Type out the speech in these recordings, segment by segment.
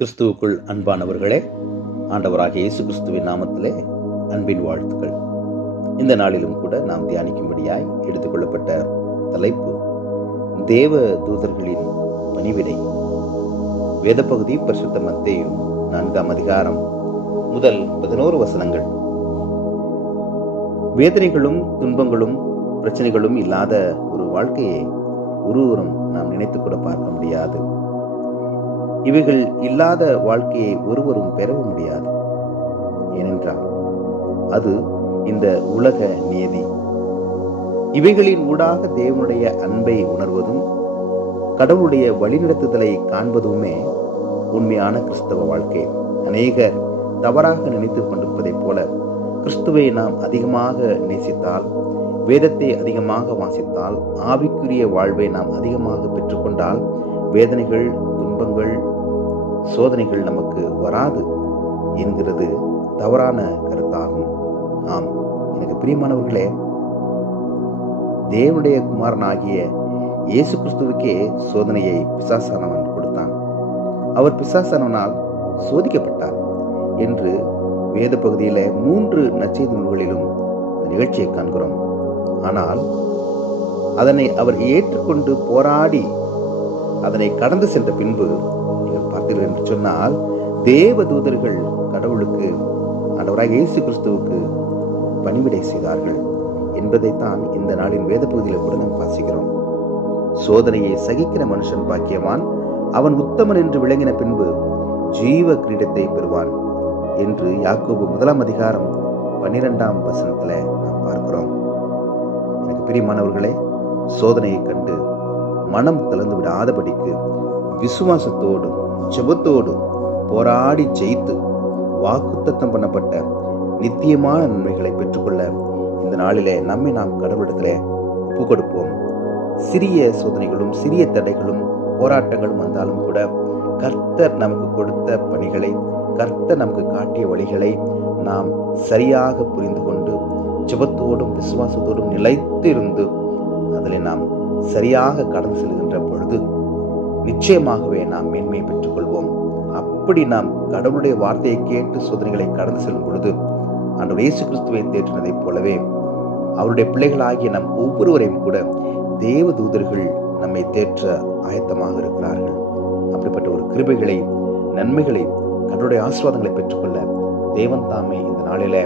கிறிஸ்துவுக்குள் அன்பானவர்களே, ஆண்டவராகிய இயேசு கிறிஸ்துவின் நாமத்திலே அன்பின் வாழ்த்துக்கள். இந்த நாளிலும் கூட நாம் தியானிக்கும்படியாய் எடுத்துக்கொள்ளப்பட்ட தலைப்பு தேவ தூதர்களின் பணிவிடை. வேத பகுதி பரிசுத்த மத்தேயு 4ஆம் அதிகாரம் முதல் 11 வசனங்கள். வேதனைகளும் துன்பங்களும் பிரச்சனைகளும் இல்லாத ஒரு வாழ்க்கையை ஒருவரும் நாம் நினைத்து கூட பார்க்க முடியாது. இவைகள் இல்லாத வாழ்க்கையை ஒருவரும் பெறவும் முடியாது. ஏனென்றால் அது இந்த உலக நியதி. இவைகளின் ஊடாக தேவனுடைய அன்பை உணர்வதும் கடவுளுடைய வழிநடத்துதலை காண்பதுமே உண்மையான கிறிஸ்தவ வாழ்க்கை. அநேகர் தவறாக நினைத்துக் கொண்டிருப்பதைப் போல கிறிஸ்துவை நாம் அதிகமாக நேசித்தால், வேதத்தை அதிகமாக வாசித்தால், ஆவிக்குரிய வாழ்வை நாம் அதிகமாக பெற்றுக்கொண்டால் வேதனைகள், துன்பங்கள், சோதனைகள் நமக்கு வராது என்கிறது தவறான கருத்தாகும். ஆம், எனக்கு பிரியமானவர்களே, தேவனுடைய குமாரனாகிய இயேசு கிறிஸ்துவுக்கே சோதனையை பிசாசானவன் கொடுத்தான். அவர் பிசாசானவனால் சோதிக்கப்பட்டார் என்று வேத பகுதியில 3 நற்செய்தி நூல்களிலும் நிகழ்ச்சியை காண்கிறோம். ஆனால் அதனை அவர் ஏற்றுக்கொண்டு போராடி அதனை கடந்து சென்ற பின்பு நீங்கள் பார்த்தீர்கள் என்று சொன்னால், தேவ தூதர்கள் கடவுளுக்கு, ஆண்டவராக இயேசு கிறிஸ்துவுக்கு பணிவிடை செய்தார்கள் என்பதைத்தான் இந்த நாளின் வேத பகுதியில் கூட நாம் வாசிக்கிறோம். சோதனையை சகிக்கிற மனுஷன் பாக்கியவான், அவன் உத்தமன் என்று விளங்கின பின்பு ஜீவ கிரீடத்தை பெறுவான் என்று யாக்கோபு 1ஆம் அதிகாரம் 12ஆம் வசனத்துல நாம் பார்க்கிறோம். எனக்கு பிரியமானவர்களே, சோதனையை கண்டு மனம் தளர்ந்து விடாதபடிக்கு விசுவாசத்தோடு ஜெபத்தோடு போராடி ஜெயித்து வாக்குத்தத்தம் பண்ணப்பட்ட நித்தியமான நன்மைகளை பெற்றுக்கொள்ள இந்த நாளிலே நம்மை நாம் கடவுளிடத்திலே ஒப்பு கொடுப்போம். சிறிய சோதனைகளும் சிறிய தடைகளும் போராட்டங்களும் வந்தாலும் கூட கர்த்தர் நமக்கு கொடுத்த பணிகளை, கர்த்தர் நமக்கு காட்டிய வழிகளை நாம் சரியாக புரிந்து கொண்டு ஜெபத்தோடும் விசுவாசத்தோடும் நிலைத்து இருந்து அதில் நாம் சரியாக கடந்து செல்கின்ற பொழுது நிச்சயமாகவே நாம் மேன்மையை பெற்றுக் கொள்வோம். அப்படி நாம் கடவுளுடைய வார்த்தையை கேட்டு சோதனைகளை கடந்து செல்லும் பொழுது ஆண்டவர் இயேசு கிறிஸ்துவை தேற்றினதைப் போலவே அவருடைய பிள்ளைகளாகிய நம் ஒவ்வொருவரையும் கூட தேவ தூதர்கள் நம்மை தேற்ற ஆயத்தமாக இருக்கிறார்கள். அப்படிப்பட்ட ஒரு கிருபைகளை, நன்மைகளை, கடவுளுடைய ஆசீர்வாதங்களை பெற்றுக்கொள்ள தேவன் தாமே இந்த நாளில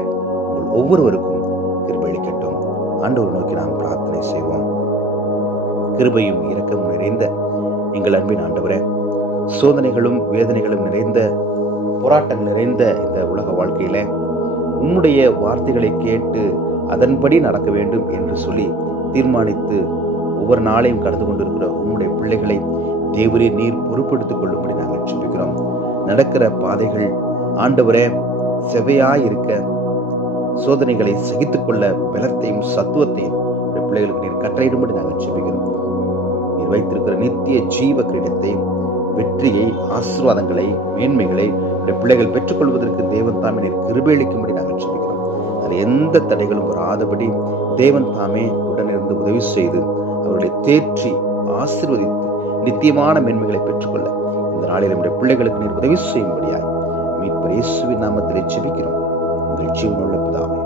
உங்கள் ஒவ்வொருவருக்கும் கிருபை அளிக்கட்டும். ஆண்டவர் நோக்கி நாம் பிரார்த்தனை செய்வோம். கிருபையும் இரக்கமும் நிறைந்த எங்கள் அன்பின் ஆண்டவரே, சோதனைகளும் வேதனைகளும் நிறைந்த, போராட்டங்கள் நிறைந்த இந்த உலக வாழ்க்கையில உம்முடைய வார்த்தைகளை கேட்டு அதன்படி நடக்க வேண்டும் என்று சொல்லி தீர்மானித்து ஒவ்வொரு நாளையும் கடந்து கொண்டிருக்கிற உம்முடைய பிள்ளைகளை தேவரே நீர் பொறுப்படுத்திக் கொள்ளும்படி நாங்கள் ஜெபிக்கிறோம். நடக்கிற பாதைகள் ஆண்டவரே செவ்வையாயிருக்க, சோதனைகளை சகித்துக் கொள்ள பலத்தையும் சத்துவத்தையும் பிள்ளைகளுக்கு நீர் கட்டளையிடும்படி நாங்கள் ஜெபிக்கிறோம். நீர் வைத்திருக்கிற நித்திய ஜீவ கிரீடத்தை, வெற்றியை, ஆசீர்வாதங்களை, மேன்மைகளை பிள்ளைகள் பெற்றுக்கொள்வதற்கு தேவன் தாமே நீர் கிருபை அளிக்கும்படி நாங்கள் ஜெபிக்கிறோம். அது எந்த தடைகளும் வராதபடி தேவன் தாமே உடனிருந்து உதவி செய்து அவர்களை தேற்றி ஆசீர்வதித்து நித்தியமான மேன்மைகளை பெற்றுக்கொள்ள இந்த நாளில் நம்முடைய பிள்ளைகளுக்கு நீர் உதவி செய்யும்படியாய் மீட்பர் இயேசுவின் நாமத்திலே ஜெபிக்கிறோம். உங்கள் ஜீவனுள்ள பிதாவே.